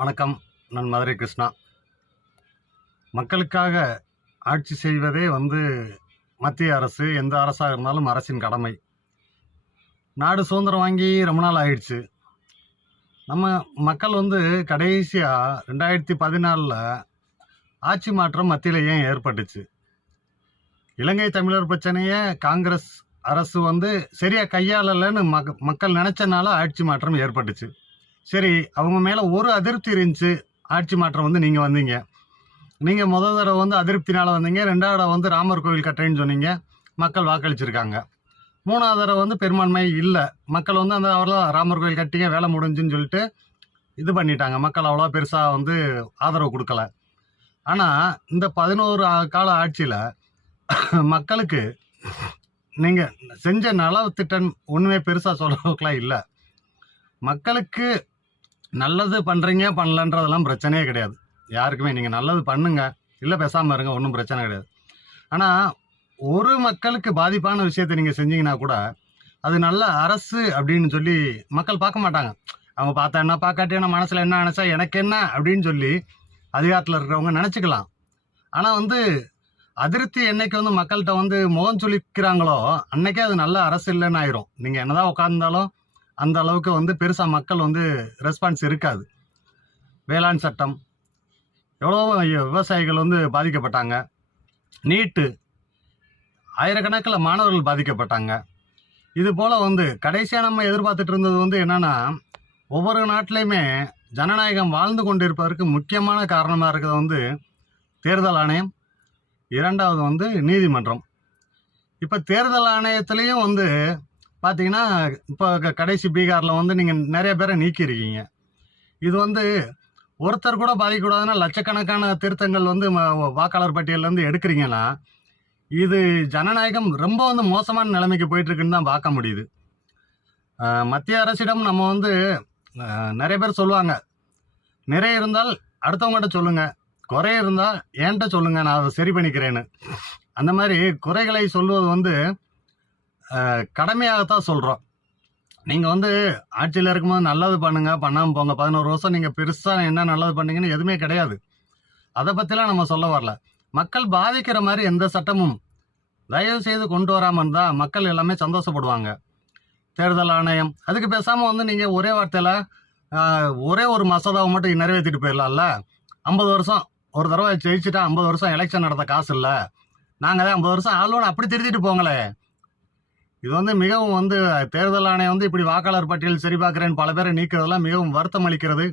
வணக்கம். நான் மதுரை கிருஷ்ணா. மக்களுக்காக ஆட்சி செய்வதே மத்திய அரசு, எந்த அரசாக இருந்தாலும் அரசின் கடமை. நாடு சுதந்திரம் வாங்கி ரொம்ப நாள் ஆயிடுச்சு. நம்ம மக்கள் கடைசியாக 2014 ஆட்சி மாற்றம் மத்தியில் ஏன் ஏற்பட்டுச்சு? இலங்கை தமிழர் பிரச்சனையை காங்கிரஸ் அரசு சரியாக கையாளலைன்னு மக்கள் நினச்சனால ஆட்சி மாற்றம் ஏற்பட்டுச்சு. சரி, அவங்க மேலே ஒரு அதிருப்தி இருந்துச்சு. ஆட்சி மாற்றம் நீங்கள் வந்தீங்க. நீங்கள் முதல் தடவை அதிருப்தினால் வந்தீங்க. ரெண்டாவது தடவை ராமர் கோவில் கட்டுறேன்னு சொன்னீங்க. மக்கள் வாக்களிச்சிருக்காங்க. மூணாவது தடவை பெரும்பான்மை இல்லை. மக்கள் அந்த அவர்லாம் ராமர் கோவில் கட்டிங்க, வேலை முடிஞ்சுன்னு சொல்லிட்டு இது பண்ணிட்டாங்க. மக்கள் அவ்வளோ பெருசாக ஆதரவு கொடுக்கல. ஆனால் இந்த 11 கால ஆட்சியில் மக்களுக்கு நீங்கள் செஞ்ச நலத்திட்டம் ஒன்றுமே பெருசாக சொல்கிறதுக்கெலாம் இல்லை. மக்களுக்கு நல்லது பண்ணுறீங்க பண்ணலன்றதெல்லாம் பிரச்சனையே கிடையாது. யாருக்குமே நீங்கள் நல்லது பண்ணுங்க, இல்லை பேசாமல் இருங்க, ஒன்றும் பிரச்சனை கிடையாது. ஆனால் ஒரு மக்களுக்கு பாதிப்பான விஷயத்தை நீங்கள் செஞ்சீங்கன்னா கூட அது நல்ல அரசு அப்படின்னு சொல்லி மக்கள் பார்க்க மாட்டாங்க. அவங்க பார்த்தா என்ன, பார்க்காட்டி என்ன, மனசில் என்ன நினச்சா எனக்கு என்ன அப்படின்னு சொல்லி அதிகாரத்தில் இருக்கிறவங்க நினச்சிக்கலாம். ஆனால் அதிருப்தி என்னைக்கு மக்கள்கிட்ட முகம் சுளிக்கிறாங்களோ அன்னைக்கே அது நல்ல அரசு இல்லைன்னு ஆயிரும். நீங்கள் என்னதான் உட்கார்ந்தாலும் அந்த அளவுக்கு பெருசாக மக்கள் ரெஸ்பான்ஸ் இருக்காது. வேளாண் சட்டம், எவ்வளோ விவசாயிகள் பாதிக்கப்பட்டாங்க. நீட்டு, ஆயிரக்கணக்கில் மாணவர்கள் பாதிக்கப்பட்டாங்க. இது போல் கடைசியாக நம்ம எதிர்பார்த்துட்டு இருந்தது என்னென்னா, ஒவ்வொரு நாட்டிலையுமே ஜனநாயகம் வாழ்ந்து கொண்டிருப்பதற்கு முக்கியமான காரணமாக இருக்கிறது தேர்தல் ஆணையம், இரண்டாவது நீதிமன்றம். இப்போ தேர்தல் ஆணையத்துலேயும் பார்த்தீங்கன்னா, இப்போ கடைசி பீகாரில் நீங்கள் நிறைய பேரை நீக்கியிருக்கீங்க. இது ஒருத்தர் கூட பாதிக்கக்கூடாதுன்னா லட்சக்கணக்கான திருத்தங்கள் வாக்காளர் பட்டியலேருந்து எடுக்கிறீங்கன்னா, இது ஜனநாயகம் ரொம்ப மோசமான நிலைமைக்கு போயிட்டுருக்குன்னு தான் பார்க்க முடியுது. மத்திய அரசிடம் நம்ம நிறைய பேர் சொல்லுவாங்க, நிறைய இருந்தால் அடுத்தவங்ககிட்ட சொல்லுங்கள், குறை இருந்தால் என்கிட்ட சொல்லுங்கள், நான் அதை சரி பண்ணிக்கிறேன்னு. அந்த மாதிரி குறைகளை சொல்வது கடமையாகத்தான் சொல்கிறோம். நீங்கள் ஆட்சியில் இருக்கும்போது நல்லது பண்ணுங்கள், பண்ணாமல் போங்க. 11 வருஷம் நீங்கள் பெருசாக என்ன நல்லது பண்ணீங்கன்னு எதுவுமே கிடையாது. அதை பற்றிலாம் நம்ம சொல்ல வரல. மக்கள் பாதிக்கிற மாதிரி எந்த சட்டமும் தயவு செய்து கொண்டு வராமல் இருந்தால் மக்கள் எல்லாமே சந்தோஷப்படுவாங்க. தேர்தல் ஆணையம், அதுக்கு பேசாமல் நீங்கள் ஒரே வார்த்தையில் ஒரே ஒரு மசோதாவை மட்டும் நிறைவேற்றிட்டு போயிடலாம்ல. 50 வருஷம் ஒரு தடவை ஜெயிச்சுட்டா 50 வருஷம் எலெக்ஷன் நடத்த காசு இல்லை, நாங்கள் தான் 50 வருஷம் ஆளுன்னு அப்படி திருத்திட்டு போங்களே. இது மிகவும் தேர்தல் ஆணையம் இப்படி வாக்காளர் பட்டியல் சரி பார்க்குறேன்னு பல பேரை நீக்கிறதெல்லாம் மிகவும் வருத்தம் அளிக்கிறது.